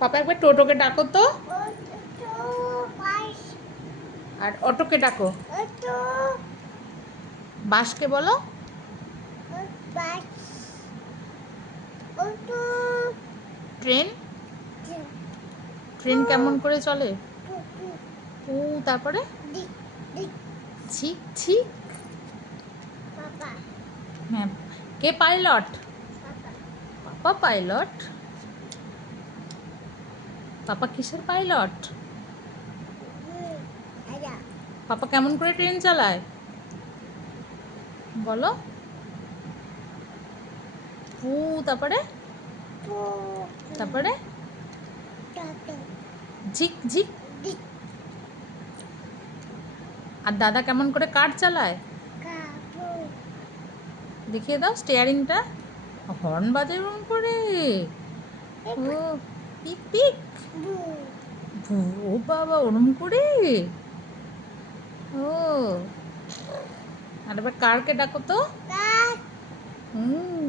পাপা একবার টোটোকে ডাকো তো। আর অটোকে ডাকো। বাসকে বলো। ট্রেন। ট্রেন কেমন করে চলে? ও, তারপরে ঝিক ঝিক। হ্যাঁ। কে পাইলট? পাপা পাইলট। পাপা কিসের পাইলট? পাপা কেমন করে ট্রেন চালায় বলো। পু, তারপরে তারপরে ঝিক ঝিক। আর দাদা কেমন করে কার চালায় দেখিয়ে দাও স্টিয়ারিংটা। হর্ন বাজে কেমন করে? ও, পিক পিক। ও বাবা, ওরম করে। ও, আর এবার কারকে ডাকো তো। হুম।